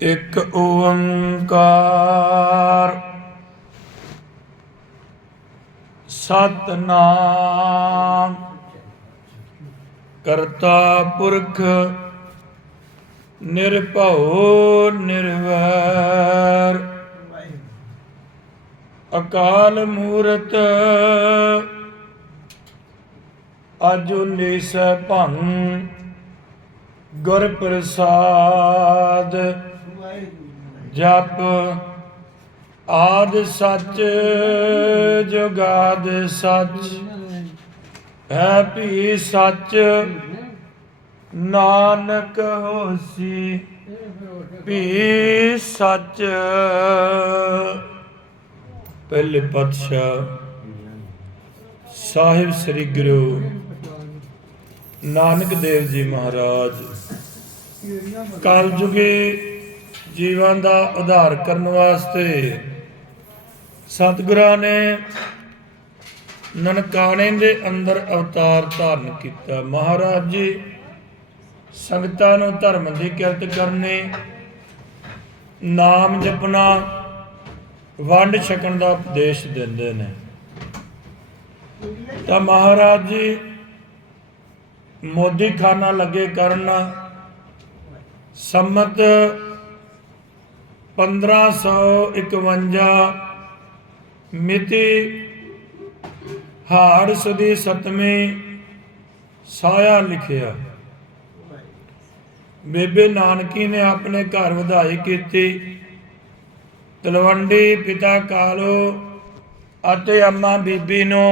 ਇੱਕ ਓੰਕਾਰ ਸਤਿਨਾਮ ਕਰਤਾ ਪੁਰਖ ਨਿਰਭਉ ਨਿਰਵੈਰ ਅਕਾਲ ਮੂਰਤ ਅਜੂਨੀ ਸੈਭੰ ਗੁਰ ਪ੍ਰਸਾਦ ਜਪ ਆਦਿ ਸੱਚ ਜੁਗਾਦਿ ਸੱਚ ਹੈ ਭੀ ਸੱਚ ਨਾਨਕ ਹੋਸੀ ਭੀ ਸੱਚ। ਪਹਿਲੇ ਪਾਤਸ਼ਾਹ ਸਾਹਿਬ ਸ੍ਰੀ ਗੁਰੂ ਨਾਨਕ ਦੇਵ ਜੀ ਮਹਾਰਾਜ ਕਲਯੁਗੀ ਜੀਵਾਂ ਦਾ ਉਧਾਰ ਕਰਨ ਵਾਸਤੇ ਸਤਿਗੁਰਾਂ ਨੇ ਨਨਕਾਣੇ ਦੇ ਅੰਦਰ ਅਵਤਾਰ ਧਾਰਨ ਕੀਤਾ। ਮਹਾਰਾਜ ਜੀ ਸੰਗਤਾਂ ਨੂੰ ਧਰਮ ਦੀ ਕਿਰਤ ਕਰਨੀ, ਨਾਮ ਜਪਣਾ, ਵੰਡ ਛਕਣ ਦਾ ਉਪਦੇਸ਼ ਦਿੰਦੇ ਨੇ। ਤਾਂ ਮਹਾਰਾਜ ਜੀ ਮੋਦੀ ਖਾਨਾ ਲੱਗੇ ਕਰਨ ਸੰਮਤ 1551 ਮਿਤੀ ਹਾੜ ਸੁਦੀ ਸਤਵੀਂ ਸਾਇਆ ਲਿਖਿਆ। ਬੇਬੇ ਨਾਨਕੀ ਨੇ ਆਪਣੇ ਘਰ ਵਧਾਈ ਕੀਤੀ। ਤਲਵੰਡੀ ਪਿਤਾ ਕਾਲੂ ਅਤੇ ਅੰਮਾ ਬੀਬੀ ਨੂੰ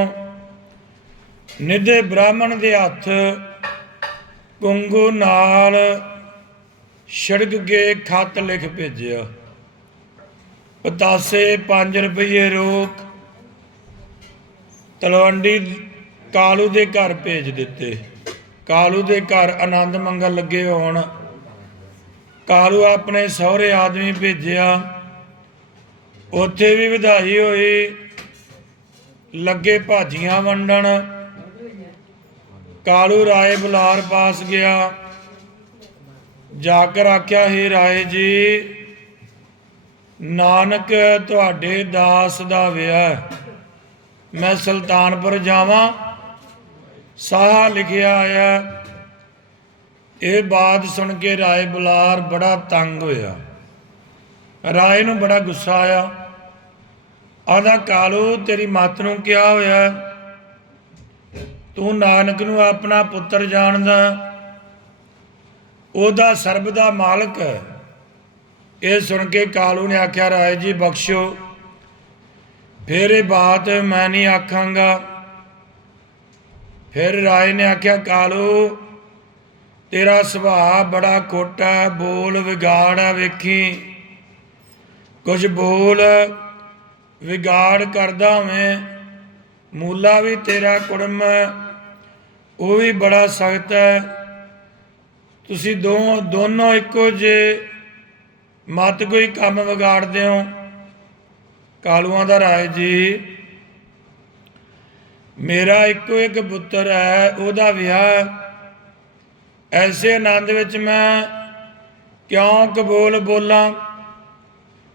ਨਿੱਧੇ ਬ੍ਰਾਹਮਣ ਦੇ ਹੱਥ ਕੁੰਗੂ ਨਾਲ ਛਿੜਕ ਕੇ ਖੱਤ ਲਿਖ ਭੇਜਿਆ। ਪਤਾਸੇ 5 ਰੁਪਏ ਰੋਕ ਤਲਵੰਡੀ ਕਾਲੂ ਦੇ ਘਰ ਭੇਜ ਦਿੱਤੇ। ਕਾਲੂ ਦੇ ਘਰ ਆਨੰਦ ਮੰਗਣ ਲੱਗੇ ਹੋਣ। ਕਾਲੂ ਆਪਣੇ ਸਹੁਰੇ ਆਦਮੀ ਭੇਜਿਆ, ਉੱਥੇ ਵੀ ਵਧਾਈ ਹੋਈ। ਲੱਗੇ ਭਾਜੀਆਂ ਵੰਡਣ। ਕਾਲੂ ਰਾਏ ਬੁਲਾਰ ਪਾਸ ਗਿਆ। ਜਾ ਕਰ ਆਖਿਆ, ਹੇ ਰਾਏ ਜੀ, ਨਾਨਕ ਤੁਹਾਡੇ ਦਾਸ ਦਾ ਵਿਆਹ, ਮੈਂ ਸੁਲਤਾਨਪੁਰ ਜਾਵਾਂ, ਸਾਹਾ ਲਿਖਿਆ ਆਇਆ। ਇਹ ਬਾਤ ਸੁਣ ਕੇ ਰਾਏ ਬੁਲਾਰ ਬੜਾ ਤੰਗ ਹੋਇਆ। ਰਾਏ ਨੂੰ ਬੜਾ ਗੁੱਸਾ ਆਇਆ। ਆਦਾ, ਕਾਲੂ ਤੇਰੀ ਮੱਤ ਨੂੰ ਕਿਹਾ ਹੋਇਆ, ਤੂੰ ਨਾਨਕ ਨੂੰ ਆਪਣਾ ਪੁੱਤਰ ਜਾਣਦਾ, ਉਹਦਾ ਸਰਬ ਦਾ ਮਾਲਕ ਹੈ। ਇਹ ਸੁਣ ਕੇ ਕਾਲੂ ਨੇ ਆਖਿਆ, ਰਾਏ ਜੀ ਬਖਸ਼ੋ, ਫਿਰ ਇਹ ਬਾਤ ਮੈਂ ਨਹੀਂ ਆਖਾਂਗਾ। ਫਿਰ ਰਾਏ ਨੇ ਆਖਿਆ, ਕਾਲੂ ਤੇਰਾ ਸੁਭਾਅ ਬੜਾ ਖੋਟਾ ਹੈ, ਬੋਲ ਵਿਗਾੜ ਹੈ, ਵੇਖੀ ਕੁਝ ਬੋਲ ਵਿਗਾੜ ਕਰਦਾ ਹੋਵੇਂ। ਮੂਲਾ ਵੀ ਤੇਰਾ ਕੁੜਮ ਹੈ, ਉਹ ਵੀ ਬੜਾ ਸਖਤ ਹੈ। ਤੁਸੀਂ ਦੋਨੋਂ ਇੱਕੋ ਜਿਹੇ, ਮਤ ਕੋਈ ਕੰਮ ਵਿਗਾੜਦੇ ਹੋ। ਕਾਲੂਆਂ ਦਾ, ਰਾਏ ਜੀ ਮੇਰਾ ਇੱਕੋ ਇੱਕ ਪੁੱਤਰ ਹੈ, ਉਹਦਾ ਵਿਆਹ, ਐਸੇ ਆਨੰਦ ਵਿੱਚ ਮੈਂ ਕਿਉਂ ਕਬੂਲ ਬੋਲਾਂ।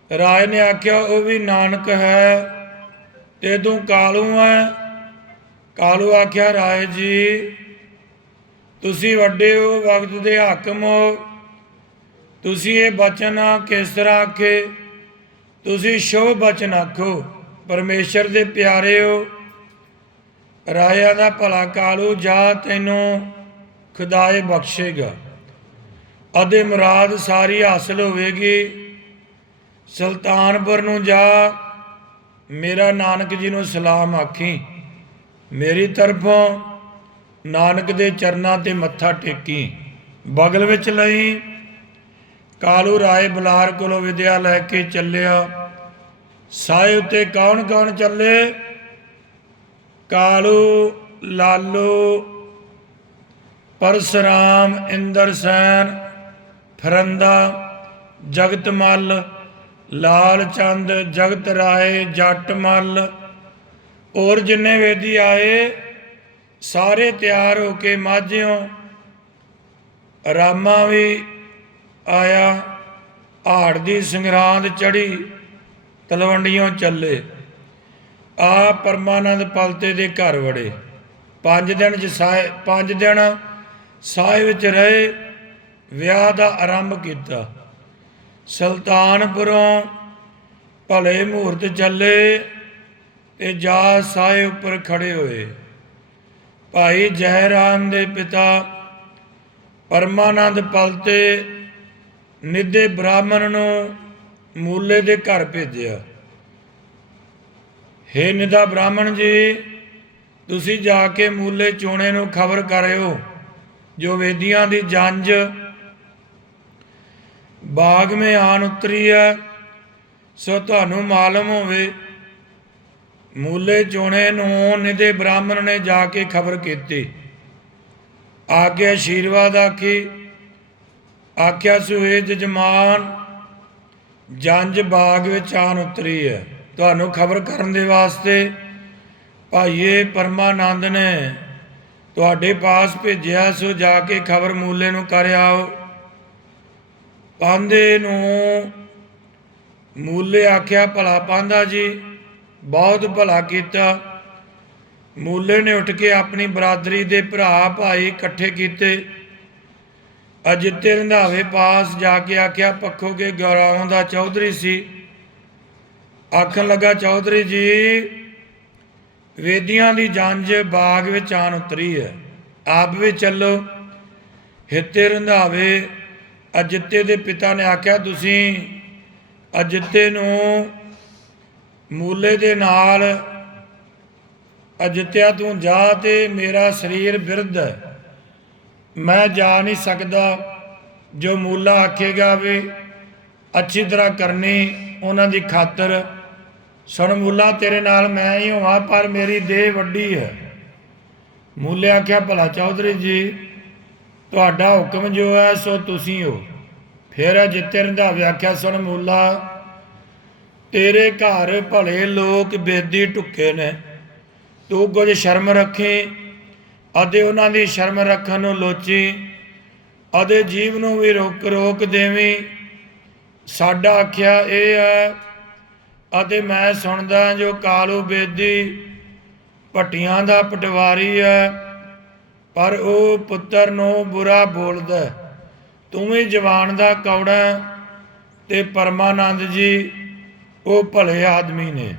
ਰਾਏ ਨੇ ਆਖਿਆ, ਉਹ ਵੀ ਨਾਨਕ ਹੈ ਤੇ ਤੂੰ ਕਾਲੂ ਹੈ। ਕਾਲੂ ਆਖਿਆ, ਰਾਏ ਜੀ ਤੁਸੀਂ ਵੱਡੇ ਹੋ, ਵਕਤ ਦੇ ਹਾਕਮ ਹੋ, ਤੁਸੀਂ ਇਹ ਬਚਨ ਕਿਸ ਤਰ੍ਹਾਂ ਆਖੇ? ਤੁਸੀਂ ਸ਼ੁਭ ਬਚਨ ਆਖੋ, ਪਰਮੇਸ਼ਰ ਦੇ ਪਿਆਰੇ ਹੋ। ਰਾਇਆ ਦਾ ਭਲਾ, ਕਾਲੂ ਜਾ, ਤੈਨੂੰ ਖੁਦਾਏ ਬਖਸ਼ੇਗਾ ਅਤੇ ਮੁਰਾਦ ਸਾਰੀ ਹਾਸਲ ਹੋਵੇਗੀ। ਸੁਲਤਾਨਪੁਰ ਨੂੰ ਜਾ, ਮੇਰਾ ਨਾਨਕ ਜੀ ਨੂੰ ਸਲਾਮ ਆਖੀ, ਮੇਰੀ ਤਰਫੋਂ ਨਾਨਕ ਦੇ ਚਰਨਾਂ ਤੇ ਮੱਥਾ ਟੇਕੀ, ਬਗਲ ਵਿੱਚ ਲਈ। ਕਾਲੂ ਰਾਏ ਬੁਲਾਰ ਕੋਲੋਂ ਵਿਦਿਆ ਲੈ ਕੇ ਚੱਲਿਆ। ਸਾਏ ਉੱਤੇ ਕੌਣ ਕੌਣ ਚੱਲੇ? ਕਾਲੂ, ਲਾਲੂ, ਪਰਸਰਾਮ, ਇੰਦਰਸੈਨ, ਫਰੰਦਾ, ਜਗਤਮਲ, ਲਾਲ ਚੰਦ, ਜਗਤ ਰਾਏ, ਜੱਟ ਮੱਲ, ਔਰ ਜਿੰਨੇ ਵੇਦੀ ਆਏ ਸਾਰੇ ਤਿਆਰ ਹੋ ਕੇ ਮਾਝਿਓਂ। ਰਾਮਾ ਵੀ ਆਇਆ। ਹਾੜ ਦੀ ਸੰਗਰਾਂਦ ਚੜੀ ਤਲਵੰਡੀਓਂ ਚੱਲੇ। ਆ ਪਰਮਾਨੰਦ ਪਲਤੇ ਦੇ ਘਰ ਵੜੇ। 5 ਦਿਨ ਸਾਏ ਵਿੱਚ ਰਹੇ। ਵਿਆਹ ਦਾ ਆਰੰਭ ਕੀਤਾ। ਸੁਲਤਾਨਪੁਰੋਂ ਭਲੇ ਮਹੂਰਤ ਚੱਲੇ ਤੇ ਜਾ ਸਾਏ ਉੱਪਰ ਖੜੇ ਹੋਏ। ਭਾਈ ਜੈ ਰਾਮ ਦੇ ਪਿਤਾ ਪਰਮਾਨੰਦ ਪਲਤੇ ਨਿੱਧੇ ਬ੍ਰਾਹਮਣ ਨੂੰ ਮੂਲੇ ਦੇ ਘਰ ਭੇਜਿਆ। ਹੇ ਨਿੱਧਾ ਬ੍ਰਾਹਮਣ ਜੀ, ਤੁਸੀਂ ਜਾ ਕੇ ਮੂਲੇ ਚੋਣੇ ਨੂੰ ਖਬਰ ਕਰਿਓ ਜੋ ਵੇਦੀਆਂ ਦੀ ਜੰਝ ਬਾਗ ਮੇ ਆਣ ਉਤਰੀ ਹੈ, ਸੋ ਤੁਹਾਨੂੰ ਮਾਲੂਮ ਹੋਵੇ। ਮੂਲੇ ਚੋਣੇ ਨੂੰ ਨਿੱਧੇ ਬ੍ਰਾਹਮਣ ਨੇ ਜਾ ਕੇ ਖਬਰ ਕੀਤੀ। ਆ ਕੇ ਆਸ਼ੀਰਵਾਦ ਆਖਿਆ ਸੁਹੇ ਜਜਮਾਨ, ਜੰਝ ਬਾਗ ਵਿੱਚ ਆਣ ਉਤਰੀ ਹੈ। ਤੁਹਾਨੂੰ ਖਬਰ ਕਰਨ ਦੇ ਵਾਸਤੇ ਭਾਈਏ ਪਰਮਾਨੰਦ ਨੇ ਤੁਹਾਡੇ ਪਾਸ ਭੇਜਿਆ, ਸੋ ਜਾ ਕੇ ਖਬਰ ਮੂਲੇ ਨੂੰ ਕਰ ਆਓ। ਪਾਂਧੇ ਨੂੰ ਮੂਲੇ ਆਖਿਆ, ਭਲਾ ਪਾਂਧਾ ਜੀ, ਬਹੁਤ ਭਲਾ ਕੀਤਾ। ਮੂਲੇ ਨੇ ਉੱਠ ਕੇ ਆਪਣੀ ਬਰਾਦਰੀ ਦੇ ਭਰਾ ਭਾਈ ਇਕੱਠੇ ਕੀਤੇ। ਅਜਿੱਤੇ ਰੰਧਾਵੇ ਪਾਸ ਜਾ ਕੇ ਆਖਿਆ, ਪੱਖੋ ਕੇ ਗੌਰਾਵਾਂ ਦਾ ਚੌਧਰੀ ਸੀ। ਆਖਣ ਲੱਗਾ, ਚੌਧਰੀ ਜੀ, ਵੇਦੀਆਂ ਦੀ ਜੰਝ ਬਾਗ ਵਿੱਚ ਆਣ ਉਤਰੀ ਹੈ, ਆਪ ਵੀ ਚੱਲੋ। ਹਿੱਤੇ ਰੰਧਾਵੇ ਅਜਿੱਤੇ ਦੇ ਪਿਤਾ ਨੇ ਆਖਿਆ, ਤੁਸੀਂ ਅਜਿੱਤੇ ਨੂੰ ਮੂਲੇ ਦੇ ਨਾਲ, ਅਜਿੱਤਿਆ ਤੂੰ ਜਾ ਤੇ ਮੇਰਾ ਸਰੀਰ ਬਿਰਧ ਹੈ, ਮੈਂ ਜਾ ਨਹੀਂ ਸਕਦਾ। ਜੋ ਮੂਲਾ ਆਖੇਗਾ ਵੀ ਅੱਛੀ ਤਰ੍ਹਾਂ ਕਰਨੀ ਉਹਨਾਂ ਦੀ ਖਾਤਰ। ਸੁਣ ਮੂਲਾ, ਤੇਰੇ ਨਾਲ ਮੈਂ ਹੀ ਹੋਵਾਂ, ਪਰ ਮੇਰੀ ਦੇਹ ਵੱਡੀ ਹੈ। ਮੂਲੇ ਆਖਿਆ, ਭਲਾ ਚੌਧਰੀ ਜੀ, ਤੁਹਾਡਾ ਹੁਕਮ ਜੋ ਹੈ ਸੋ ਤੁਸੀਂ ਹੋ। ਫਿਰ ਅਜਿੱਤੇ ਰੰਧਾਵੇ ਆਖਿਆ, ਸੁਣ ਮੂਲਾ, ਤੇਰੇ ਘਰ ਭਲੇ ਲੋਕ ਬੇਦੀ ਢੁੱਕੇ ਨੇ, ਤੂੰ ਕੁਝ ਸ਼ਰਮ ਰੱਖੀ ਅਤੇ ਉਹਨਾਂ ਦੀ ਸ਼ਰਮ ਰੱਖਣ ਨੂੰ ਲੋਚੀ ਅਤੇ ਜੀਵ ਨੂੰ ਵੀ ਰੋਕ ਦੇਵੀਂ। ਸਾਡਾ ਆਖਿਆ ਇਹ ਹੈ ਅਤੇ ਮੈਂ ਸੁਣਦਾ ਜੋ ਕਾਲੂ ਬੇਦੀ ਭੱਟੀਆਂ ਦਾ ਪਟਵਾਰੀ ਹੈ, ਪਰ ਉਹ ਪੁੱਤਰ ਨੂੰ ਬੁਰਾ ਬੋਲਦਾ। ਤੂੰ ਵੀ ਜਵਾਨ ਦਾ ਕੌੜਾ ਤੇ ਪਰਮਾਨੰਦ ਜੀ ਉਹ ਭਲੇ ਆਦਮੀ ਨੇ,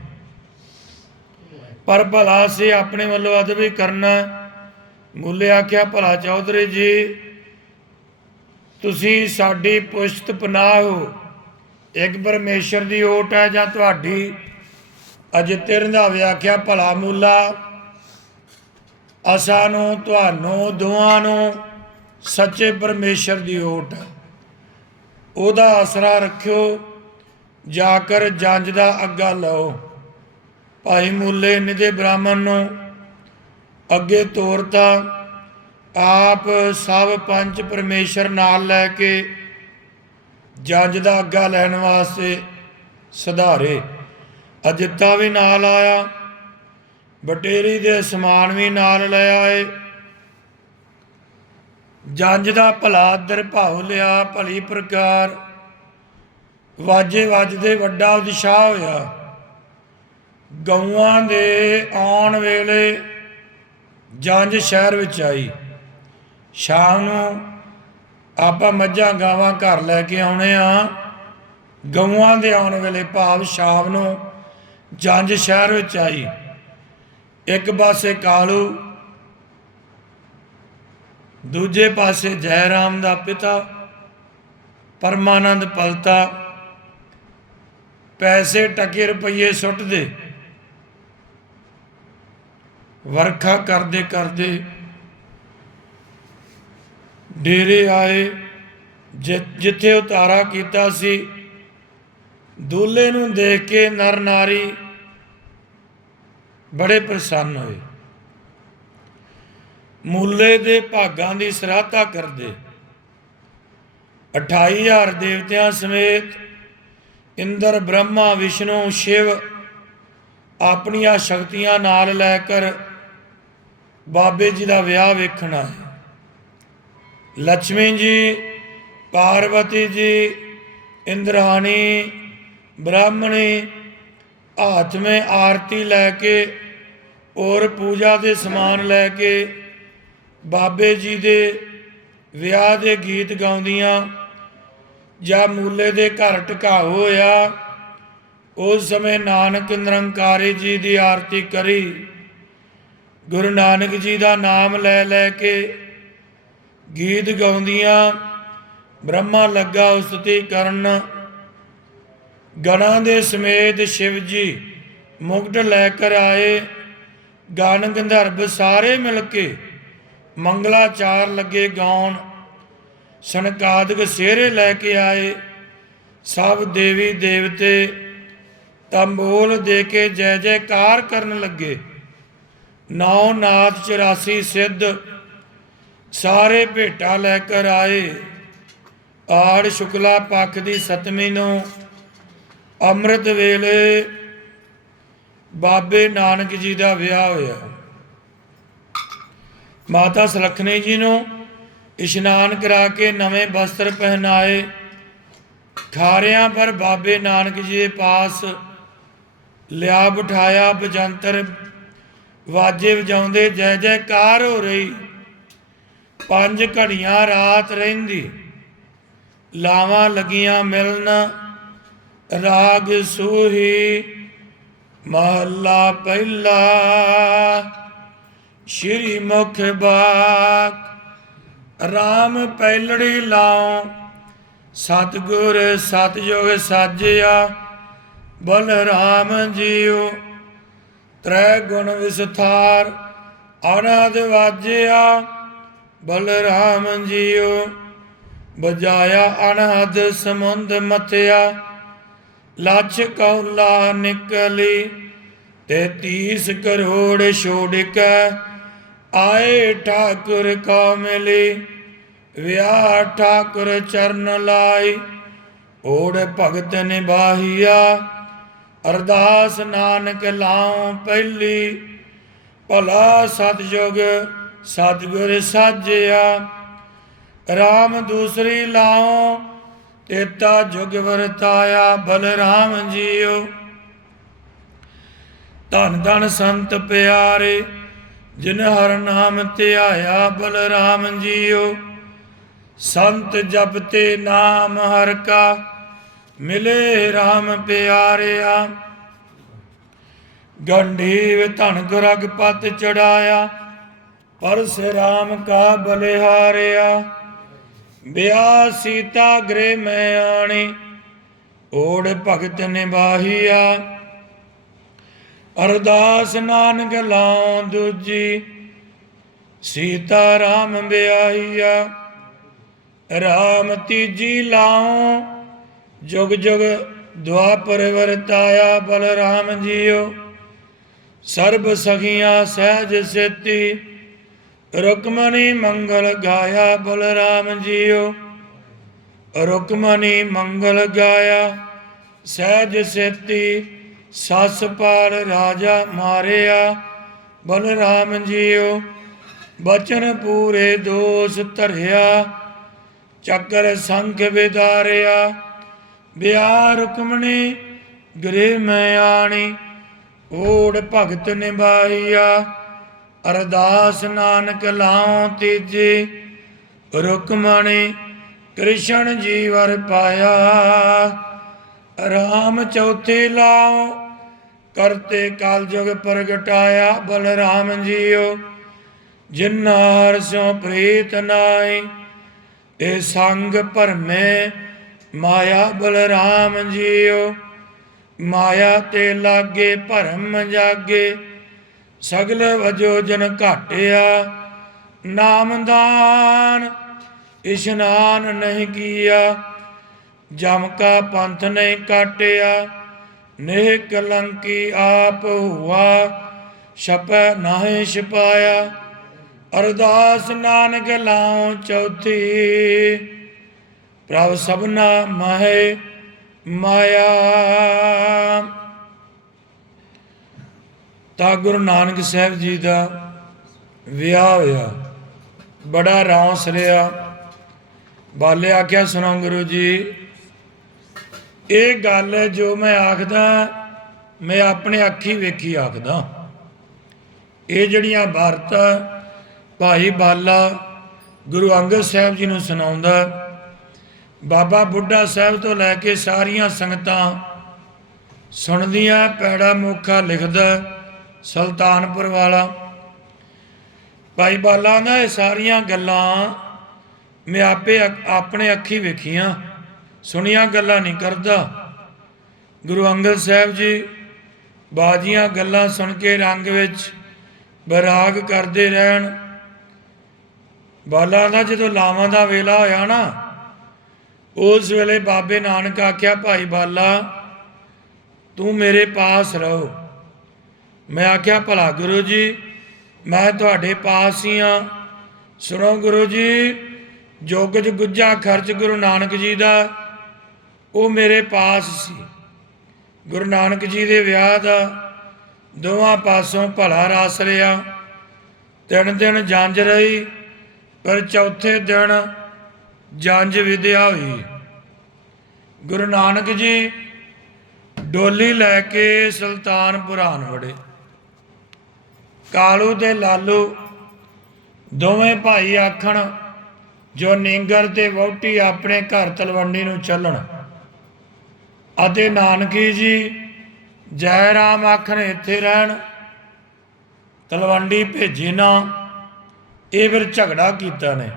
ਪਰ ਭਲਾ ਅਸੀਂ ਆਪਣੇ ਵੱਲੋਂ ਅਦਬ ਵੀ ਕਰਨਾ। ਮੂਲੇ ਆਖਿਆ, ਭਲਾ ਚੌਧਰੀ ਜੀ, ਤੁਸੀਂ ਸਾਡੀ ਪੁਸ਼ਤ ਪਨਾਹ ਹੋ। ਇੱਕ ਪਰਮੇਸ਼ਰ ਦੀ ਓਟ ਹੈ ਜਾਂ ਤੁਹਾਡੀ? ਅਜਿੱਤੇ ਰੰਧਾਵੇ ਆਖਿਆ, ਭਲਾ ਮੂਲਾ, ਅਸਾਂ ਨੂੰ ਤੁਹਾਨੂੰ ਦੋਵਾਂ ਨੂੰ ਸੱਚੇ ਪਰਮੇਸ਼ਰ ਦੀ ਓਟ ਹੈ, ਉਹਦਾ ਆਸਰਾ ਰੱਖਿਓ। ਜਾ ਕਰ ਜੰਝ ਦਾ ਅੱਗਾ ਲਓ। ਭਾਈ ਮੂਲੇ ਨਿੱਧੇ ਬ੍ਰਾਹਮਣ ਨੂੰ ਅੱਗੇ ਤੋਰਤਾ। ਆਪ ਸਭ ਪੰਚ ਪਰਮੇਸ਼ਰ ਨਾਲ ਲੈ ਕੇ ਜੰਝ ਦਾ ਅੱਗਾ ਲੈਣ ਵਾਸਤੇ ਸੁਧਾਰੇ। ਅਜਿੱਤਾ ਵੀ ਨਾਲ ਆਇਆ, ਬਟੇਰੀ ਦੇ ਸਮਾਨ ਵੀ ਨਾਲ ਲੈ ਆਏ। ਜੰਝ ਦਾ ਭਲਾ ਆਦਰ ਭਾਵ ਲਿਆ। ਭਲੀ ਪ੍ਰਕਾਰ ਵਾਜੇ ਵੱਜਦੇ ਵੱਡਾ ਉਤਸ਼ਾਹ ਹੋਇਆ। ਗਊਆਂ ਦੇ ਆਉਣ ਵੇਲੇ ਜੰਝ ਸ਼ਹਿਰ ਵਿੱਚ ਆਈ। ਸ਼ਾਮ ਨੂੰ ਆਪਾਂ ਮੱਝਾਂ ਗਾਵਾਂ ਘਰ ਲੈ ਕੇ ਆਉਣੇ ਆ। ਗਊਆਂ ਦੇ ਆਉਣ ਵੇਲੇ ਭਾਵ ਸ਼ਾਮ ਨੂੰ ਜੰਝ ਸ਼ਹਿਰ ਵਿੱਚ ਆਈ। ਇੱਕ ਪਾਸੇ ਕਾਲੂ, ਦੂਜੇ ਪਾਸੇ ਜੈ ਰਾਮ ਦਾ ਪਿਤਾ ਪਰਮਾਨੰਦ ਪਲਤਾ। ਪੈਸੇ ਟਕੇ ਰੁਪਈਏ ਸੁੱਟਦੇ, ਵਰਖਾ ਕਰਦੇ ਕਰਦੇ ਡੇਰੇ ਆਏ ਜਿੱਥੇ ਉਤਾਰਾ ਕੀਤਾ ਸੀ। ਦੂਲੇ ਨੂੰ ਦੇਖ ਕੇ ਨਰ ਨਾਰੀ ਬੜੇ ਪ੍ਰਸੰਨ ਹੋਏ। ਮੂਲੇ ਦੇ ਭਾਗਾਂ ਦੀ ਸਰਾਹਤਾ ਕਰਦੇ। 28,000 ਦੇਵਤਿਆਂ ਸਮੇਤ ਇੰਦਰ, ਬ੍ਰਹਮਾ, ਵਿਸ਼ਨੂੰ, ਸ਼ਿਵ ਆਪਣੀਆਂ ਸ਼ਕਤੀਆਂ ਨਾਲ ਲੈ ਕਰ ਬਾਬੇ ਜੀ ਦਾ ਵਿਆਹ ਵੇਖਣ ਆਏ। ਲక్ష్ਮੀ ਜੀ, ਪਾਰਵਤੀ ਜੀ, इंद्राणी ब्राह्मणी हाथ में आरती लैके और पूजा के समान लैके बाबे जी दे विआह दे गीत गाउंदियां ਜਾਂ ਮੂਲੇ ਦੇ ਘਰ ਢਕਾ ਹੋਇਆ। ਉਸ ਸਮੇਂ ਨਾਨਕ ਨਿਰੰਕਾਰੀ ਜੀ ਦੀ ਆਰਤੀ ਕਰੀ। ਗੁਰੂ ਨਾਨਕ ਜੀ ਦਾ ਨਾਮ ਲੈ ਲੈ ਕੇ ਗੀਤ ਗਾਉਂਦੀਆਂ ਬ੍ਰਹਮਾ ਲੱਗਾ ਉਸਤਤੀ ਕਰਨ। ਗਣਾਂ ਦੇ ਸਮੇਤ शिव जी ਮੁਕਟ ਲੈ ਕਰ ਆਏ। ਗਾਨ ਗੰਧਰਵ ਸਾਰੇ ਮਿਲ ਕੇ ਮੰਗਲਾਚਾਰ ਲੱਗੇ ਗਾਉਣ। सनकादिक सेहरे लैके आए। सब देवी देवते तंबोल दे के जय जयकार करन लगे। 9 नाथ 84 सिद्ध सारे भेटा लैकर आए। आड़ शुक्ला पक्ष की 7वीं नूं अमृत वेले बाबे नानक जी का विआह होया। माता सुलखनी जी नूं इशनान करा के नवे वस्त्र पहनाए। खारियां पर बाबे नानक जी के पास लिया बिठाया। बजंतर वाजे वजाउंदे जय जयकार हो रही। 5 घड़ियां रात रहिंदी लावां लगियां मिलन। राग सूही महला पहला श्री मुख बाक। राम पैलड़ी लाओ सतगुर सतयुग साजिया। बलराम जीओ त्रै गुण विस्तार अनाद वाजिया। बलराम जीओ बजाया अनहद समुंद मथिया। लछ कौला निकली 33 करोड़ छोड़ आए ठाकुर को मिली। विआह ठाकुर चरण लाई ओढ़ भगत निभाहिया। अरदास नानक लाओ पहली भला सतयुग सतगुर साजिया। राम दूसरी लाओ तेता जुग वरताया। बलराम जीओ धन धन संत प्यारे जिन हर नाम ध्याया। बलराम जीओ संत जपते नाम हर का मिले राम प्यारिया। गंडीव धन गुरग पत चढ़ाया परशुराम का बलिहारिया। ब्याह सीता गृह में आनी ओढ़ भगत निभाहिया। अरदास नानक लाओ दूजी सीता राम ब्याहिया। राम तीजी लाओ जुग जुग द्वापर वरताया। बलराम जीओ सर्ब सखियां सहज सेती रुक्मणी मंगल गाया। बलराम जीओ रुक्मणी मंगल गाया। सहज सेती सस पाल राजा मारिया। बलराम जीओ बचन पूरे दोष धरिया। चक्र संख विदारिया। ब्याह रुक्मणी गृह में आनी ओढ़ भगत निभाइया। अरदास नानक लाओ तीजी रुक्मणी कृष्ण जी वर पाया। राम चौथे लाओ करते काल जुग प्रगटाया। बलराम जीओ जिन्ना हर स्यों प्रीत नाई ए संग भरमे माया। बलराम जीओ माया ते लागे भरम जागे। सगल वजो जन घाटिया। नामदान इशनान नहीं किया। जम का पंथ नहीं काटिया। नेह कलंकी आप हुआ छपै नाहि छपाया। अरदास नानक लाओ चौथी प्रभ सबना माहे माया। ਤਾਂ ਗੁਰੂ ਨਾਨਕ ਸਾਹਿਬ ਜੀ ਦਾ ਵਿਆਹ ਹੋਇਆ। ਬੜਾ ਰੌਂਸ ਰਿਹਾ। ਬਾਲੇ ਆਖਿਆ ਸੁਣੋ ਗੁਰੂ ਜੀ ਇਹ ਗੱਲ ਜੋ ਮੈਂ ਆਖਦਾ ਮੈਂ ਆਪਣੇ ਅੱਖੀ ਵੇਖੀ ਆਖਦਾ। ਇਹ ਜਿਹੜੀਆਂ ਬਾਰਤ ਭਾਈ ਬਾਲਾ ਗੁਰੂ ਅੰਗਦ ਸਾਹਿਬ ਜੀ ਨੂੰ ਸੁਣਾਉਂਦਾ, ਬਾਬਾ ਬੁੱਢਾ ਸਾਹਿਬ ਤੋਂ ਲੈ ਕੇ ਸਾਰੀਆਂ ਸੰਗਤਾਂ ਸੁਣਦੀਆਂ। ਪੈੜਾ ਮੋਖਾ ਲਿਖਦਾ ਸੁਲਤਾਨਪੁਰ ਵਾਲਾ। ਭਾਈ ਬਾਲਾ ਦਾ ਇਹ ਸਾਰੀਆਂ ਗੱਲਾਂ ਮੈਂ ਆਪਣੇ ਅੱਖੀ ਵੇਖੀਆਂ, ਸੁਣੀਆਂ ਗੱਲਾਂ ਨਹੀਂ ਕਰਦਾ। ਗੁਰੂ ਅੰਗਦ ਸਾਹਿਬ ਜੀ ਬਾਜੀਆਂ ਗੱਲਾਂ ਸੁਣ ਕੇ ਰੰਗ ਵਿੱਚ ਬੈਰਾਗ ਕਰਦੇ ਰਹਿਣ। ਬਾਲਾ ਦਾ ਜਦੋਂ ਲਾਵਾਂ ਦਾ ਵੇਲਾ ਹੋਇਆ ਨਾ, ਉਸ ਵੇਲੇ ਬਾਬੇ ਨਾਨਕ ਆਖਿਆ, ਭਾਈ ਬਾਲਾ ਤੂੰ ਮੇਰੇ ਪਾਸ ਰਹੋ। ਮੈਂ ਆਖਿਆ, ਭਲਾ ਗੁਰੂ ਜੀ ਮੈਂ ਤੁਹਾਡੇ ਪਾਸ ਹੀ ਹਾਂ। ਸੁਣੋ ਗੁਰੂ ਜੀ, ਜੁਗ ਗੁੱਜਾ ਖਰਚ ਗੁਰੂ ਨਾਨਕ ਜੀ ਦਾ ਉਹ ਮੇਰੇ ਪਾਸ ਸੀ। ਗੁਰੂ ਨਾਨਕ ਜੀ ਦੇ ਵਿਆਹ ਦਾ ਦੋਵਾਂ ਪਾਸੋਂ ਭਲਾ ਰਸ ਰਿਹਾ। 3 ਦਿਨ ਜੰਝ ਰਹੀ, ਪਰ ਚੌਥੇ ਦਿਨ ਜੰਝ ਵਿਦਿਆ ਹੋਈ। ਗੁਰੂ ਨਾਨਕ ਜੀ ਡੋਲੀ ਲੈ ਕੇ ਸੁਲਤਾਨਪੁਰ ਆਣ ਵੜੇ। ਕਾਲੂ ਤੇ ਲਾਲੂ ਦੋਵੇਂ ਭਾਈ ਆਖਣ, ਜੋ ਨਿੰਗਰ ਤੇ ਵਹੁਟੀ ਆਪਣੇ ਘਰ ਤਲਵੰਡੀ ਨੂੰ ਚੱਲਣ, ਅਤੇ ਨਾਨਕੀ ਜੀ ਜੈ ਰਾਮ ਆਖਣ ਇੱਥੇ ਰਹਿਣ, ਤਲਵੰਡੀ ਭੇਜੀ ਨਾ। ਇਹ ਫਿਰ ਝਗੜਾ ਕੀਤਾ ਨੇ।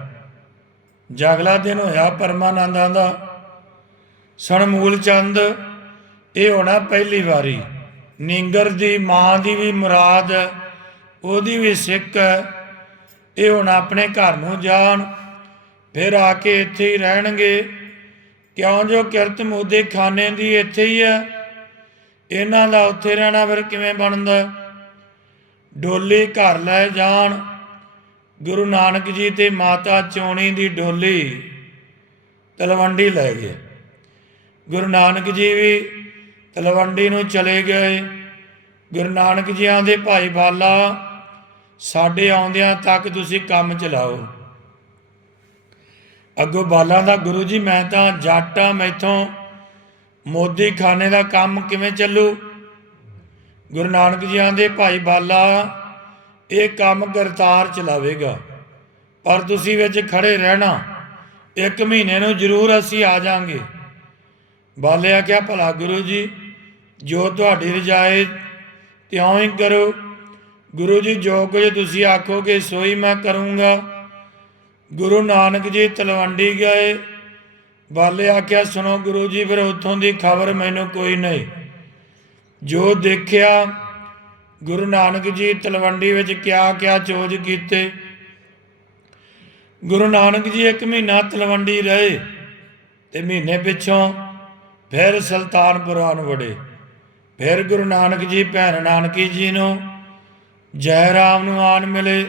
ਜਗਲਾ ਦਿਨ ਹੋਇਆ ਪਰਮਾਨੰਦਾਂ ਦਾ। ਸਣਮੂਲ ਚੰਦ ਇਹ ਹੋਣਾ ਪਹਿਲੀ ਵਾਰੀ। ਨਿੰਗਰ ਦੀ ਮਾਂ ਦੀ ਵੀ ਮੁਰਾਦ, ਉਹਦੀ ਵੀ ਸਿੱਖ ਹੈ। ਇਹ ਹੁਣ ਆਪਣੇ ਘਰ ਨੂੰ ਜਾਣ, ਫਿਰ ਆ ਕੇ ਇੱਥੇ ਹੀ ਰਹਿਣਗੇ। ਕਿਉਂ ਜੋ ਕਿਰਤ ਮੋਦੇ ਖਾਨੇ ਦੀ ਇੱਥੇ ਹੀ ਹੈ, ਇਹਨਾਂ ਦਾ ਉੱਥੇ ਰਹਿਣਾ ਫਿਰ ਕਿਵੇਂ ਬਣਦਾ। ਡੋਲੀ ਘਰ ਲੈ ਜਾਣ। ਗੁਰੂ ਨਾਨਕ ਜੀ ਤੇ ਮਾਤਾ ਚੋਣੀ ਦੀ ਡੋਲੀ ਤਲਵੰਡੀ ਲੈ ਗਏ। ਗੁਰੂ ਨਾਨਕ ਜੀ ਵੀ ਤਲਵੰਡੀ ਨੂੰ ਚਲੇ ਗਏ। ਗੁਰੂ ਨਾਨਕ ਜੀ ਆਂਦੇ, ਭਾਈ ਬਾਲਾ ਸਾਡੇ ਆਉਂਦਿਆਂ ਤੱਕ ਤੁਸੀਂ ਕੰਮ ਚਲਾਓ। ਅੱਗੋਂ ਬਾਲਾ ਦਾ, ਗੁਰੂ ਜੀ ਮੈਂ ਤਾਂ ਜੱਟ ਆ, ਮੈਥੋਂ ਮੋਦੀ ਖਾਨੇ ਦਾ ਕੰਮ ਕਿਵੇਂ ਚੱਲੂ। ਗੁਰੂ ਨਾਨਕ ਜੀ ਆਂਦੇ, ਭਾਈ ਬਾਲਾ ਇਹ ਕੰਮ ਕਰਤਾਰ ਚਲਾਵੇਗਾ, ਪਰ ਤੁਸੀਂ ਵਿੱਚ ਖੜੇ ਰਹਿਣਾ। 1 ਮਹੀਨੇ ਨੂੰ ਜ਼ਰੂਰ ਅਸੀਂ ਆ ਜਾਵਾਂਗੇ। ਬਾਲੇ ਆਖਿਆ, ਭਲਾ ਗੁਰੂ ਜੀ ਜੋ ਤੁਹਾਡੀ ਰਜਾਏ ਤਿਉਂ ਹੀ ਕਰੋ। ਗੁਰੂ ਜੀ ਜੋ ਕੁਝ ਤੁਸੀਂ ਆਖੋਗੇ ਸੋਈ ਮੈਂ ਕਰੂੰਗਾ। ਗੁਰੂ ਨਾਨਕ ਜੀ ਤਲਵੰਡੀ ਗਏ। ਬਾਲੇ ਆਖਿਆ, ਸੁਣੋ ਗੁਰੂ ਜੀ ਫਿਰ ਉੱਥੋਂ ਦੀ ਖਬਰ ਮੈਨੂੰ ਕੋਈ ਨਹੀਂ। ਜੋ ਦੇਖਿਆ ਗੁਰੂ ਨਾਨਕ ਜੀ ਤਲਵੰਡੀ ਵਿੱਚ ਕਿਆ ਚੋਜ ਕੀਤੇ। ਗੁਰੂ ਨਾਨਕ ਜੀ 1 ਮਹੀਨਾ ਤਲਵੰਡੀ ਰਹੇ ਤੇ ਮਹੀਨੇ ਪਿੱਛੋਂ ਫਿਰ ਸੁਲਤਾਨਪੁਰ ਆਣ ਵੜੇ। ਫਿਰ ਗੁਰੂ ਨਾਨਕ ਜੀ ਭੈਣ ਨਾਨਕੀ ਜੀ ਨੂੰ ਜੈ ਰਾਮ ਨੂੰ ਆਣ ਮਿਲੇ।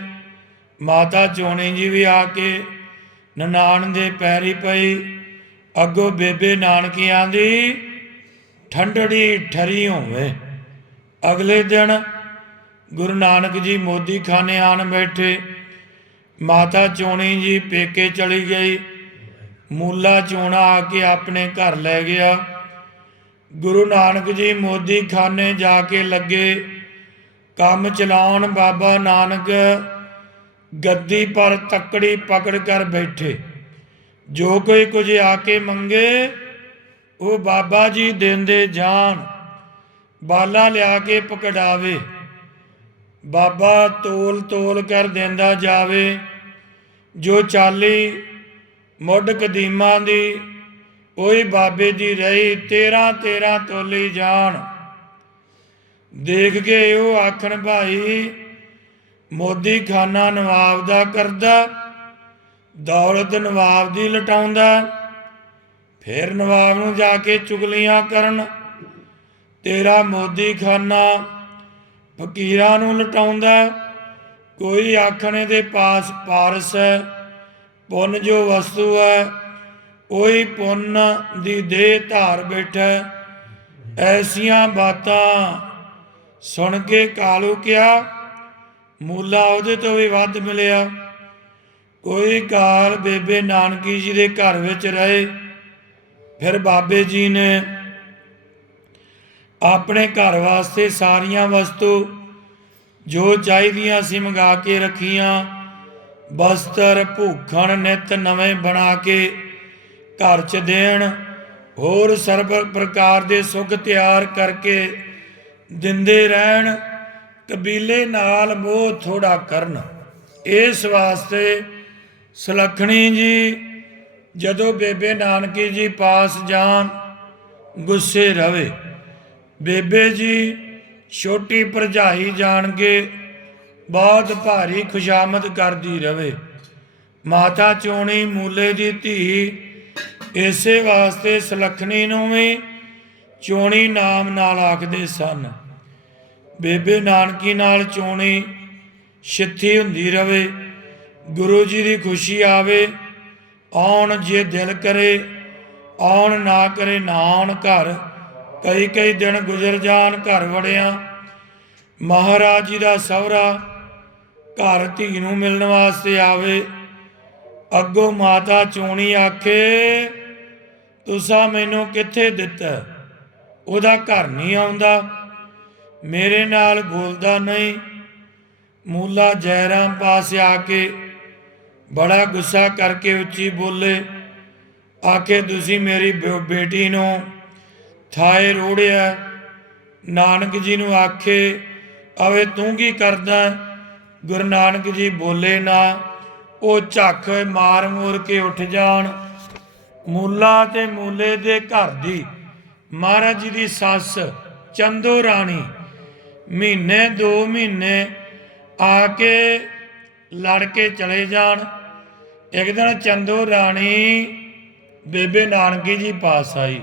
ਮਾਤਾ ਚੋਣੀ ਜੀ ਵੀ ਆ ਕੇ ਨਨਾਣ ਦੇ ਪੈਰੀ ਪਈ। ਅੱਗੋਂ ਬੇਬੇ ਨਾਨਕੀਆਂ ਦੀ ਠੰਡੜੀ ਠਰੀ ਹੋਵੇ। ਅਗਲੇ ਦਿਨ ਗੁਰੂ ਨਾਨਕ ਜੀ ਮੋਦੀ ਖਾਨੇ ਆਣ ਬੈਠੇ। ਮਾਤਾ ਚੋਣੀ ਜੀ ਪੇਕੇ ਚਲੀ ਗਈ। ਮੂਲਾ ਚੋਣਾ ਆ ਕੇ ਆਪਣੇ ਘਰ ਲੈ ਗਿਆ। ਗੁਰੂ ਨਾਨਕ ਜੀ ਮੋਦੀ ਖਾਨੇ ਜਾ ਕੇ ਲੱਗੇ ਕੰਮ ਚਲਾਉਣ। ਬਾਬਾ ਨਾਨਕ ਗੱਦੀ ਪਰ ਤੱਕੜੀ ਪਕੜ ਕਰ ਬੈਠੇ। ਜੋ ਕੋਈ ਕੁਝ ਆ ਕੇ ਮੰਗੇ ਉਹ ਬਾਬਾ ਜੀ ਦਿੰਦੇ ਜਾਣ। ਬਾਲਾ ਲਿਆ ਕੇ ਪਕੜਾਵੇ, ਬਾਬਾ ਤੋਲ ਤੋਲ ਕਰ ਦਿੰਦਾ ਜਾਵੇ। ਜੋ ਚਾਲੀ ਮੁੱਢ ਕਦੀਮਾਂ ਦੀ ਉਹੀ ਬਾਬੇ ਦੀ ਰਹੀ। 13 ਤੋਲੀ ਜਾਣ। ਦੇਖ ਕੇ ਉਹ ਆਖਣ, ਭਾਈ ਮੋਦੀ ਖਾਨਾ ਨਵਾਬ ਦਾ ਕਰਦਾ, ਦੌਲਤ ਨਵਾਬ ਦੀ ਲਟਾਉਂਦਾ। ਫਿਰ ਨਵਾਬ ਨੂੰ ਜਾ ਕੇ ਚੁਗਲੀਆਂ ਕਰਨ। ਤੇਰਾ ਮੋਦੀ ਖਾਨਾ ਫਕੀਰਾਂ ਨੂੰ ਲਟਾਉਂਦਾ। ਕੋਈ ਆਖਣ ਇਹਦੇ ਪਾਸ ਪਾਰਸ ਹੈ, ਪੁੰਨ ਜੋ ਵਸਤੂ ਹੈ ਉਹੀ ਪੁੰਨ ਦੀ ਦੇਹ ਧਾਰ ਬੈਠਾ। ਐਸੀਆਂ ਬਾਤਾਂ ਸੁਣ ਕੇ ਕਾਲੂ ਕਿਹਾ, ਮੂਲਾ ਉਹਦੇ ਤੋਂ ਵੀ ਵੱਧ ਮਿਲਿਆ। ਕੋਈ ਕਾਲ ਬੇਬੇ ਨਾਨਕੀ ਜੀ ਦੇ ਘਰ ਵਿੱਚ ਰਹੇ। ਫਿਰ ਬਾਬੇ ਜੀ ਨੇ ਆਪਣੇ ਘਰ ਵਾਸਤੇ ਸਾਰੀਆਂ ਵਸਤੂ ਜੋ ਚਾਹੀਦੀਆਂ ਸੀ ਮੰਗਾ ਕੇ ਰੱਖੀਆਂ। ਬਸਤਰ ਭੂਖਣ ਨਿਤ ਨਵੇਂ ਬਣਾ ਕੇ ਘਰ 'ਚ ਦੇਣ, ਹੋਰ ਸਰਬ ਪ੍ਰਕਾਰ ਦੇ ਸੁੱਖ ਤਿਆਰ ਕਰਕੇ ਦਿੰਦੇ ਰਹਿਣ। ਕਬੀਲੇ ਨਾਲ ਮੋਹ ਥੋੜਾ ਕਰਨ। ਇਸ ਵਾਸਤੇ ਸੁਲੱਖਣੀ ਜੀ ਜਦੋਂ ਬੇਬੇ ਨਾਨਕੀ ਜੀ ਪਾਸ ਜਾਣ ਗੁੱਸੇ ਰਵੇ। ਬੇਬੇ ਜੀ ਛੋਟੀ ਭਰਜਾਈ ਜਾਣ ਕੇ ਬਹੁਤ ਭਾਰੀ ਖੁਸ਼ਾਮਦ ਕਰਦੀ ਰਵੇ। ਮਾਤਾ ਚੋਣੀ ਮੂਲੇ ਦੀ ਧੀ, ਇਸੇ ਵਾਸਤੇ ਸੁਲੱਖਣੀ ਨੂੰ ਵੀ ਚੋਣੀ ਨਾਮ ਨਾਲ ਆਖਦੇ ਸਨ। ਬੇਬੇ ਨਾਨਕੀ ਨਾਲ ਚੋਣੀ ਛਿੱਥੀ ਹੁੰਦੀ ਰਵੇ। ਗੁਰੂ ਜੀ ਦੀ ਖੁਸ਼ੀ ਆਵੇ ਆਉਣ, ਜੇ ਦਿਲ ਕਰੇ ਆਉਣ, ਨਾ ਕਰੇ ਨਾ ਆਉਣ ਘਰ। ਕਈ ਕਈ ਦਿਨ ਗੁਜ਼ਰ ਜਾਣ ਘਰ ਵੜਿਆਂ। ਮਹਾਰਾਜ ਜੀ ਦਾ ਸਹੁਰਾ ਘਰ ਧੀ ਨੂੰ ਮਿਲਣ ਵਾਸਤੇ ਆਵੇ। ਅੱਗੋਂ ਮਾਤਾ ਚੋਣੀ ਆਖੇ, ਤੁਸਾਂ ਮੈਨੂੰ ਕਿੱਥੇ ਦਿੱਤਾ? ਉਹਦਾ ਘਰ ਨਹੀਂ ਆਉਂਦਾ, ਮੇਰੇ ਨਾਲ ਬੋਲਦਾ ਨਹੀਂ। ਮੂਲਾ ਜੈਰਾਮ ਪਾਸ ਆ ਕੇ ਬੜਾ ਗੁੱਸਾ ਕਰਕੇ ਉੱਚੀ ਬੋਲੇ, ਆਖੇ ਤੁਸੀਂ ਮੇਰੀ ਬੇਟੀ ਨੂੰ ਥਾਏ ਰੋੜਿਆ। ਨਾਨਕ ਜੀ ਨੂੰ ਆਖੇ, ਅਵੇ ਤੂੰ ਕੀ ਕਰਦਾ? ਗੁਰੂ ਨਾਨਕ ਜੀ ਬੋਲੇ ਨਾ। ਉਹ ਝੱਖ ਮਾਰ ਮੂਰ ਕੇ ਉੱਠ ਜਾਣ। ਮੂਲਾ ਤੇ ਮੂਲੇ ਦੇ ਘਰ ਦੀ ਮਹਾਰਾਜ ਜੀ ਦੀ ਸੱਸ ਚੰਦੋ ਰਾਣੀ ਮਹੀਨੇ 2 ਮਹੀਨੇ ਆ ਕੇ ਲੜ ਕੇ ਚਲੇ ਜਾਣ। ਇੱਕ ਦਿਨ ਚੰਦੋ ਰਾਣੀ ਬੇਬੇ ਨਾਨਕੀ ਜੀ ਪਾਸ ਆਈ,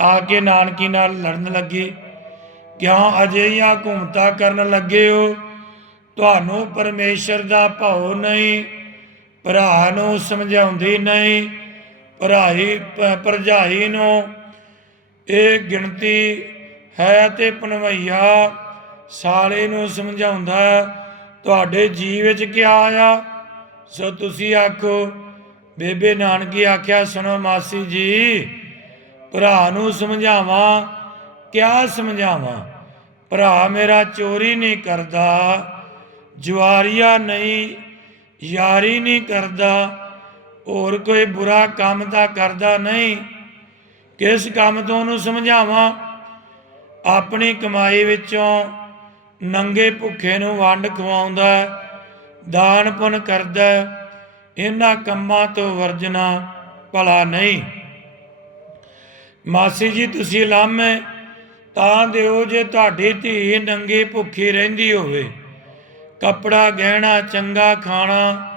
ਆ ਕੇ ਨਾਨਕੀ ਨਾਲ ਲੜਨ ਲੱਗੀ। ਕਿਉਂ ਅਜਿਹੀਆਂ ਘੁੰਮਤਾ ਕਰਨ ਲੱਗੇ ਹੋ? ਤੁਹਾਨੂੰ ਪਰਮੇਸ਼ਰ ਦਾ ਭਾਉ ਨਹੀਂ, ਭਰਾ ਨੂੰ ਸਮਝਾਉਂਦੀ ਨਹੀਂ। ਭਰਜਾਈ ਨੂੰ ਇਹ ਗਿਣਤੀ ਹੈ ਤੇ ਭਣਵਈਆ ਸਾਲੇ ਨੂੰ ਸਮਝਾਉਂਦਾ। ਤੁਹਾਡੇ ਜੀ ਵਿੱਚ ਕੀ ਆਇਆ? ਸੋ ਤੁਸੀਂ ਆਖੋ। ਬੇਬੇ ਨਾਨਕੀ ਆਖਿਆ, ਸੁਣੋ ਮਾਸੀ ਜੀ, ਭਰਾ ਨੂੰ ਸਮਝਾਵਾਂ ਕਿਆ ਸਮਝਾਵਾਂ? ਭਰਾ ਮੇਰਾ ਚੋਰੀ ਨਹੀਂ ਕਰਦਾ, ਜੁਆਰੀਆ ਨਹੀਂ, ਯਾਰੀ ਨਹੀਂ ਕਰਦਾ, ਹੋਰ ਕੋਈ ਬੁਰਾ ਕੰਮ ਤਾਂ ਕਰਦਾ ਨਹੀਂ। ਕਿਸ ਕੰਮ ਤੋਂ ਉਹਨੂੰ ਸਮਝਾਵਾਂ? ਆਪਣੀ ਕਮਾਈ ਵਿੱਚੋਂ ਨੰਗੇ ਭੁੱਖੇ ਨੂੰ ਵੰਡ ਖਵਾਉਂਦਾ, ਦਾਨ ਪੁੰਨ ਕਰਦਾ। ਇਹਨਾਂ ਕੰਮਾਂ ਤੋਂ ਵਰਜਣਾ ਭਲਾ ਨਹੀਂ। ਮਾਸੀ ਜੀ ਤੁਸੀਂ ਲਾਮੇ ਤਾਂ ਦਿਓ ਜੇ ਤੁਹਾਡੀ ਧੀ ਨੰਗੀ ਭੁੱਖੀ ਰਹਿੰਦੀ ਹੋਵੇ। ਕੱਪੜਾ ਗਹਿਣਾ ਚੰਗਾ ਖਾਣਾ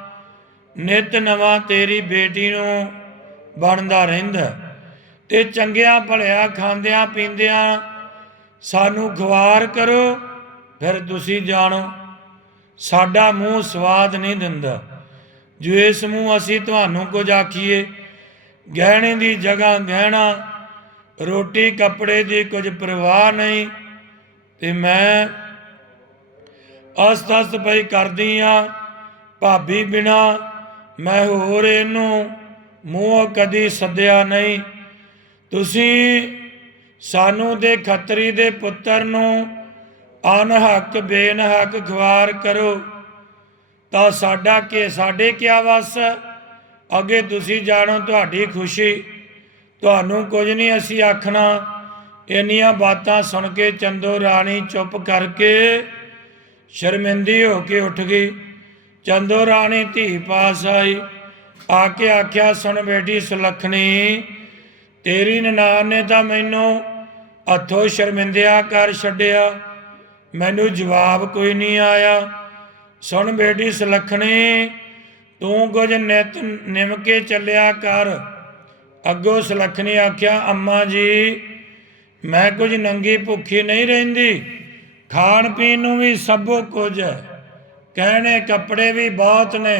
ਨਿਤ ਨਵਾਂ ਤੇਰੀ ਬੇਟੀ ਨੂੰ ਬਣਦਾ ਰਹਿੰਦਾ, ਤੇ ਚੰਗਿਆਂ ਭਲਿਆ ਖਾਂਦਿਆਂ ਪੀਂਦਿਆਂ ਸਾਨੂੰ ਖਵਾਰ ਕਰੋ। ਫਿਰ ਤੁਸੀਂ ਜਾਣੋ ਸਾਡਾ ਮੂੰਹ ਸਵਾਦ ਨਹੀਂ ਦਿੰਦਾ। ਜੋ ਇਸ ਮੂੰਹ ਅਸੀਂ ਤੁਹਾਨੂੰ ਕੁਝ ਆਖੀਏ, ਗਹਿਣੇ ਦੀ ਜਗ੍ਹਾ ਗਹਿਣਾ, ਰੋਟੀ ਕੱਪੜੇ ਦੀ ਕੁਝ ਪਰਵਾਹ ਨਹੀਂ। ਤੇ ਮੈਂ ਅਸਤ ਪਈ ਕਰਦੀ ਆ ਭਾਬੀ ਬਿਨਾ, ਮੈਂ ਹੋਰ ਇਹਨੂੰ ਮੂੰਹ ਕਦੀ ਸੱਦਿਆ ਨਹੀਂ। ਤੁਸੀਂ ਸਾਨੂੰ ਦੇ ਖੱਤਰੀ ਦੇ ਪੁੱਤਰ ਨੂੰ ਅਨਹੱਕ ਬੇਨਹੱਕ ਖਵਾਰ ਕਰੋ ਤਾਂ ਸਾਡੇ ਕਿਆ ਵਸ? ਅੱਗੇ ਤੁਸੀਂ ਜਾਣੋ, ਤੁਹਾਡੀ ਖੁਸ਼ੀ, ਤੁਹਾਨੂੰ ਕੁਝ ਨਹੀਂ ਅਸੀਂ ਆਖਣਾ। ਇੰਨੀਆਂ ਬਾਤਾਂ ਸੁਣ ਕੇ ਚੰਦੋ ਰਾਣੀ ਚੁੱਪ ਕਰਕੇ ਸ਼ਰਮਿੰਦੀ ਹੋ ਕੇ ਉੱਠ ਗਈ। ਚੰਦੋ ਰਾਣੀ ਧੀ ਪਾਸ ਆਈ, ਆ ਕੇ ਆਖਿਆ, ਸੁਣ ਬੇਟੀ ਸੁਲੱਖਣੀ, ਤੇਰੀ ਨਨਾਣ ਨੇ ਤਾਂ ਮੈਨੂੰ ਹੱਥੋਂ ਸ਼ਰਮਿੰਦਿਆ ਕਰ ਛੱਡਿਆ, ਮੈਨੂੰ ਜਵਾਬ ਕੋਈ ਨਹੀਂ ਆਇਆ। ਸੁਣ ਬੇਟੀ ਸੁਲੱਖਣੀ, ਤੂੰ ਕੁਝ ਨਿਤ ਨਿਮ ਕੇ ਚੱਲਿਆ ਕਰ। ਅੱਗੋਂ ਸੁਲੱਖਣੀ ਆਖਿਆ, ਅੰਮਾ ਜੀ ਮੈਂ ਕੁਝ ਨੰਗੀ ਭੁੱਖੀ ਨਹੀਂ ਰਹਿੰਦੀ, ਖਾਣ ਪੀਣ ਨੂੰ ਵੀ ਸਭੋ ਕੁਝ ਹੈ, ਗਹਿਣੇ ਕੱਪੜੇ ਵੀ ਬਹੁਤ ਨੇ।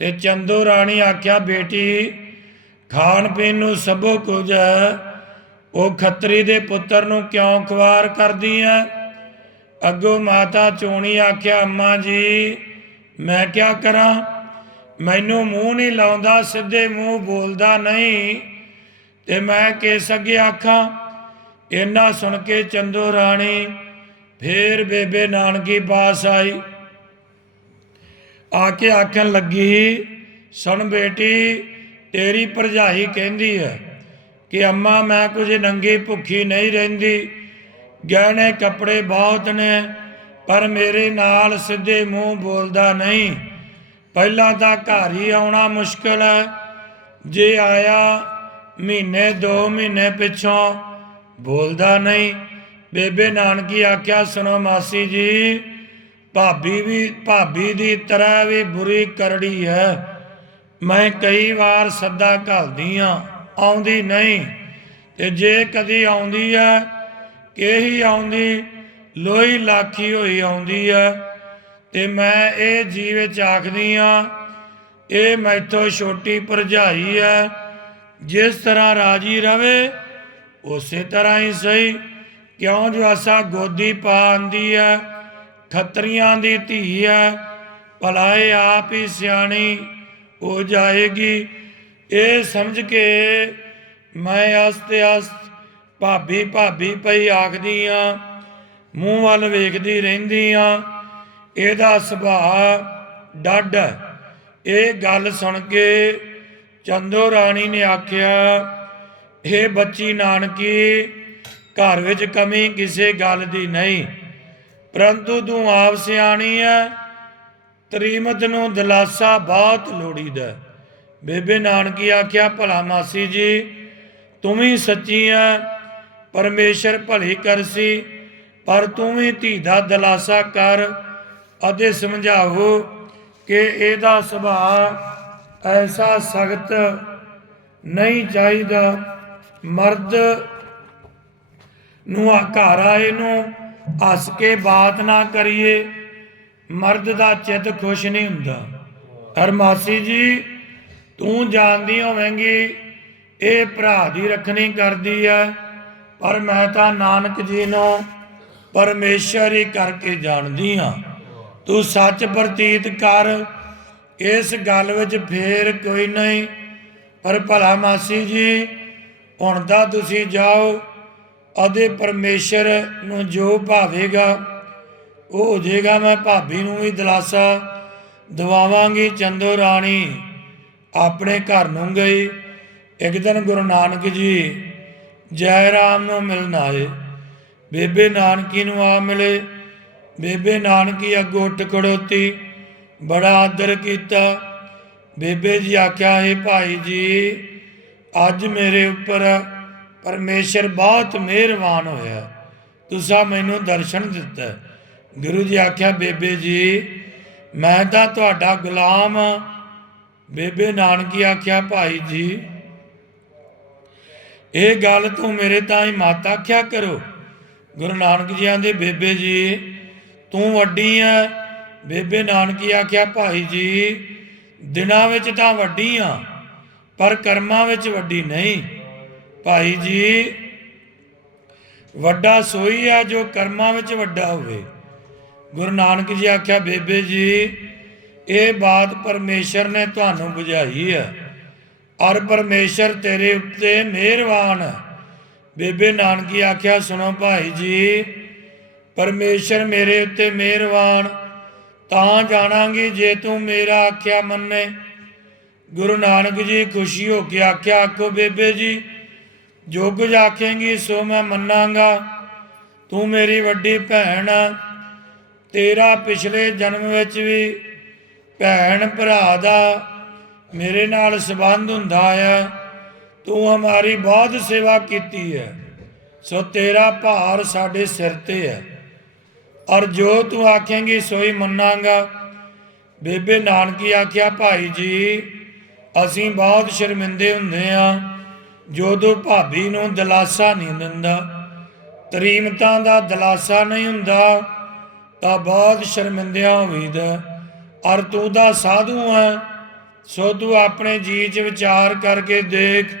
ਤੇ ਚੰਦੋ ਰਾਣੀ ਆਖਿਆ, ਬੇਟੀ ਖਾਣ ਪੀਣ ਨੂੰ ਸਭੋ ਕੁਝ ਹੈ, ਉਹ ਖੱਤਰੀ ਦੇ ਪੁੱਤਰ ਨੂੰ ਕਿਉਂ ਖਵਾਰ ਕਰਦੀ ਹੈ? ਅੱਗੋਂ ਮਾਤਾ ਚੋਣੀ ਆਖਿਆ, ਅੰਮਾ ਜੀ ਮੈਂ ਕਿਆ ਕਰਾਂ, ਮੈਨੂੰ ਮੂੰਹ ਨਹੀਂ ਲਾਉਂਦਾ, ਸਿੱਧੇ ਮੂੰਹ ਬੋਲਦਾ ਨਹੀਂ, ਤੇ ਮੈਂ ਕਿਸ ਅੱਗੇ ਆਖਾਂ? इन्ना सुन के चंदो राणी फिर बेबे नानकी पास आई। आके आखन लगी, सुन बेटी, तेरी भरजाई कहती है कि अम्मा मैं कुछ नंगी भुखी नहीं रहिंदी, गहने कपड़े बहुत ने, पर मेरे नाल सीधे मूँह बोलदा नहीं। पहला तो घर ही आना मुश्किल है, जे आया महीने 2 महीने पिछों बोलदा नहीं। बेबे नानकी आख्या, सुनो मासी जी, भाभी की तरह भी बुरी करड़ी है। मैं कई बार सद्दा घलदी हाँ, आउंदी नहीं, ते जे कदी आउंदी है कि ही आउंदी लोही लाखी होई आउंदी है। ते मैं ये जी विच आखदी हाँ, ये मैथों छोटी भरजाई है, जिस तरह राजी रवे उस तरह ही सही। क्यों जो असा गोदी पा आंदी है, खत्रियां दी धी है, भला ये आप ही सियाणी हो जाएगी। ये समझ के मैं आस्ते आस्त भाभी भाभी पई आखदी हाँ, मूँह वाल वेखदी रहिंदी हाँ। ਇਹਦਾ ਸੁਭਾਅ ਡੱਡ ਹੈ। ਇਹ ਗੱਲ ਸੁਣ ਕੇ ਚੰਦੋ ਰਾਣੀ ਨੇ ਆਖਿਆ, ਇਹ ਬੱਚੀ ਨਾਨਕੀ, ਘਰ ਵਿੱਚ ਕਮੀ ਕਿਸੇ ਗੱਲ ਦੀ ਨਹੀਂ, ਪਰੰਤੂ ਤੂੰ ਆਪ ਸਿਆਣੀ ਹੈ, ਤਰੀਮਤ ਨੂੰ ਦਿਲਾਸਾ ਬਹੁਤ ਲੋੜੀਦਾ। ਬੇਬੇ ਨਾਨਕੀ ਆਖਿਆ, ਭਲਾ ਮਾਸੀ ਜੀ ਤੂੰ ਵੀ ਸੱਚੀ ਹੈ, ਪਰਮੇਸ਼ਰ ਭਲੀ ਕਰਸੀ, ਪਰ ਤੂੰ ਵੀ ਧੀ ਦਾ ਦਿਲਾਸਾ ਕਰ ਅਤੇ ਸਮਝਾਓ ਕਿ ਇਹਦਾ ਸੁਭਾਅ ਐਸਾ ਸਖਤ ਨਹੀਂ ਚਾਹੀਦਾ। ਮਰਦ ਨੂੰ ਘਰ ਆਏ ਨੂੰ ਹੱਸ ਕੇ ਬਾਤ ਨਾ ਕਰੀਏ, ਮਰਦ ਦਾ ਚਿੱਤ ਖੁਸ਼ ਨਹੀਂ ਹੁੰਦਾ। ਪਰ ਮਾਸੀ ਜੀ ਤੂੰ ਜਾਣਦੀ ਹੋਵੇਂਗੀ ਇਹ ਭਰਾ ਦੀ ਰੱਖਣੀ ਕਰਦੀ ਹੈ, ਪਰ ਮੈਂ ਤਾਂ ਨਾਨਕ ਜੀ ਨੂੰ ਪਰਮੇਸ਼ਰ ਹੀ ਕਰਕੇ ਜਾਣਦੀ ਹਾਂ। ਤੂੰ ਸੱਚ ਪ੍ਰਤੀਤ ਕਰ, ਇਸ ਗੱਲ ਵਿੱਚ ਫੇਰ ਕੋਈ ਨਹੀਂ। ਪਰ ਭਲਾ ਮਾਸੀ ਜੀ ਹੁਣ ਤਾਂ ਤੁਸੀਂ ਜਾਓ, ਅਤੇ ਪਰਮੇਸ਼ਰ ਨੂੰ ਜੋ ਭਾਵੇਗਾ ਉਹ ਹੋ ਜਾਏਗਾ। ਮੈਂ ਭਾਬੀ ਨੂੰ ਵੀ ਦਿਲਾਸਾ ਦਵਾਵਾਂਗੀ। ਚੰਦੋ ਰਾਣੀ ਆਪਣੇ ਘਰ ਨੂੰ ਗਈ। ਇੱਕ ਦਿਨ ਗੁਰੂ ਨਾਨਕ ਜੀ ਜੈ ਰਾਮ ਨੂੰ ਮਿਲਣ ਆਏ, ਬੇਬੇ ਨਾਨਕੀ ਨੂੰ ਆ ਮਿਲੇ। ਬੇਬੇ ਨਾਨਕੀ ਅੱਗੋਂ ਉੱਠ ਖੜੋਤੀ, ਬੜਾ ਆਦਰ ਕੀਤਾ। ਬੇਬੇ ਜੀ ਆਖਿਆ, ਇਹ ਭਾਈ ਜੀ ਅੱਜ ਮੇਰੇ ਉੱਪਰ ਪਰਮੇਸ਼ਰ ਬਹੁਤ ਮਿਹਰਬਾਨ ਹੋਇਆ, ਤੁਸੀਂ ਮੈਨੂੰ ਦਰਸ਼ਨ ਦਿੱਤਾ। ਗੁਰੂ ਜੀ ਆਖਿਆ, ਬੇਬੇ ਜੀ ਮੈਂ ਤਾਂ ਤੁਹਾਡਾ ਗੁਲਾਮ ਹਾਂ। ਬੇਬੇ ਨਾਨਕੀ ਆਖਿਆ, ਭਾਈ ਜੀ ਇਹ ਗੱਲ ਤੂੰ ਮੇਰੇ ਤਾਈਂ ਮਤ ਆਖਿਆ ਕਰੋ। ਗੁਰੂ ਨਾਨਕ ਜੀ ਆਂਦੇ, ਬੇਬੇ ਜੀ ਤੂੰ ਵੱਡੀ ਹੈ। ਬੇਬੇ ਨਾਨਕੀ ਆਖਿਆ, ਭਾਈ ਜੀ ਦਿਨਾਂ ਵਿੱਚ ਤਾਂ ਵੱਡੀ ਹਾਂ, ਪਰ ਕਰਮਾਂ ਵਿੱਚ ਵੱਡੀ ਨਹੀਂ। ਭਾਈ ਜੀ ਵੱਡਾ ਸੋਈ ਹੈ ਜੋ ਕਰਮਾਂ ਵਿੱਚ ਵੱਡਾ ਹੋਵੇ। ਗੁਰੂ ਨਾਨਕ ਜੀ ਆਖਿਆ, ਬੇਬੇ ਜੀ ਇਹ ਬਾਤ ਪਰਮੇਸ਼ਰ ਨੇ ਤੁਹਾਨੂੰ ਬੁਝਾਈ ਹੈ, ਔਰ ਪਰਮੇਸ਼ਰ ਤੇਰੇ ਉੱਤੇ ਮਿਹਰਬਾਨ ਹੈ। ਬੇਬੇ ਨਾਨਕੀ ਆਖਿਆ, ਸੁਣੋ ਭਾਈ ਜੀ, ਪਰਮੇਸ਼ਰ ਮੇਰੇ ਉੱਤੇ ਮਿਹਰਬਾਨ ਤਾਂ ਜਾਣਾਂਗੀ ਜੇ ਤੂੰ ਮੇਰਾ ਆਖਿਆ ਮੰਨੇ। ਗੁਰੂ ਨਾਨਕ ਜੀ ਖੁਸ਼ੀ ਹੋ ਕੇ ਆਖਿਆ, ਆਖੋ ਬੇਬੇ ਜੀ ਜੋ ਕੁਝ ਆਖੇਂਗੀ ਸੋ ਮੈਂ ਮੰਨਾਂਗਾ। ਤੂੰ ਮੇਰੀ ਵੱਡੀ ਭੈਣ, ਤੇਰਾ ਪਿਛਲੇ ਜਨਮ ਵਿੱਚ ਵੀ ਭੈਣ ਭਰਾ ਦਾ ਮੇਰੇ ਨਾਲ ਸੰਬੰਧ ਹੁੰਦਾ ਆ। ਤੂੰ ਹਮਾਰੀ ਬਹੁਤ ਸੇਵਾ ਕੀਤੀ ਹੈ, ਸੋ ਤੇਰਾ ਭਾਰ ਸਾਡੇ ਸਿਰ ਤੇ ਹੈ, ਔਰ ਜੋ ਤੂੰ ਆਖੇਂਗੀ ਸੋਈ ਮੰਨਾਂਗਾ। ਬੇਬੇ ਨਾਨਕੀ ਆਖਿਆ, ਭਾਈ ਜੀ ਅਸੀਂ ਬਹੁਤ ਸ਼ਰਮਿੰਦੇ ਹੁੰਦੇ ਹਾਂ ਜਦੋਂ ਭਾਬੀ ਨੂੰ ਦਿਲਾਸਾ ਨਹੀਂ ਦਿੰਦਾ, ਤਰੀਮਤਾਂ ਦਾ ਦਿਲਾਸਾ ਨਹੀਂ ਹੁੰਦਾ ਤਾਂ ਬਹੁਤ ਸ਼ਰਮਿੰਦਿਆਂ ਹੋਈਦਾ। ਔਰ ਤੂੰ ਦਾ ਸਾਧੂ ਹੈ, ਸੋ ਤੂੰ ਆਪਣੇ ਜੀ 'ਚ ਵਿਚਾਰ ਕਰਕੇ ਦੇਖ।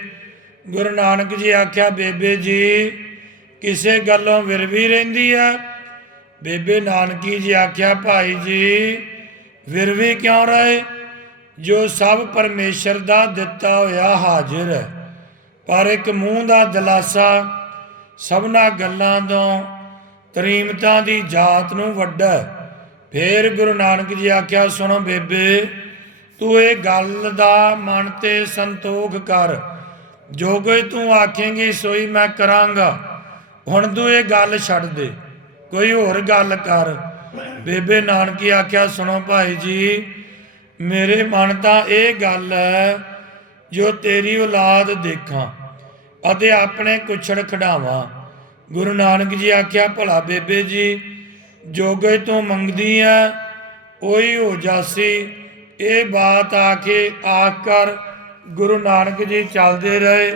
ਗੁਰੂ ਨਾਨਕ ਜੀ ਆਖਿਆ, ਬੇਬੇ ਜੀ ਕਿਸੇ ਗੱਲੋਂ ਵਿਰਵੀ ਰਹਿੰਦੀ ਹੈ। ਬੇਬੇ ਨਾਨਕੀ ਜੀ ਆਖਿਆ, ਭਾਈ ਜੀ ਵਿਰਵੀ ਕਿਉਂ ਰਹੇ, ਜੋ ਸਭ ਪਰਮੇਸ਼ਰ ਦਾ ਦਿੱਤਾ ਹੋਇਆ ਹਾਜ਼ਰ ਹੈ, ਪਰ ਇੱਕ ਮੂੰਹ ਦਾ ਦਿਲਾਸਾ ਸਭਨਾ ਗੱਲਾਂ ਤੋਂ ਤਰੀਮਤਾਂ ਦੀ ਜਾਤ ਨੂੰ ਵੱਡਾ। ਫਿਰ ਗੁਰੂ ਨਾਨਕ ਜੀ ਆਖਿਆ, ਸੁਣੋ ਬੇਬੇ, ਤੂੰ ਇਹ ਗੱਲ ਦਾ ਮਨ ਤੇ ਸੰਤੋਖ ਕਰ, ਜੋ ਕੋਈ ਤੂੰ ਆਖੇਂਗੀ ਸੋਈ ਮੈਂ ਕਰਾਂਗਾ। ਹੁਣ ਤੂੰ ਇਹ ਗੱਲ ਛੱਡ ਦੇ, ਕੋਈ ਹੋਰ ਗੱਲ ਕਰ। ਬੇਬੇ ਨਾਨਕੀ ਆਖਿਆ, ਸੁਣੋ ਭਾਈ ਜੀ, ਮੇਰੇ ਮਨ ਤਾਂ ਇਹ ਗੱਲ ਹੈ, ਜੋ ਤੇਰੀ ਔਲਾਦ ਦੇਖਾਂ ਅਤੇ ਆਪਣੇ ਕੁਛੜ ਖਿਡਾਵਾਂ। ਗੁਰੂ ਨਾਨਕ ਜੀ ਆਖਿਆ, ਭਲਾ ਬੇਬੇ ਜੀ, ਜੋ ਕੁਝ ਤੂੰ ਮੰਗਦੀ ਹੈ ਉਹੀ ਹੋ ਜਾਸੀ। ਇਹ ਬਾਤ ਆਖ ਕਰ ਗੁਰੂ ਨਾਨਕ ਜੀ ਚੱਲਦੇ ਰਹੇ।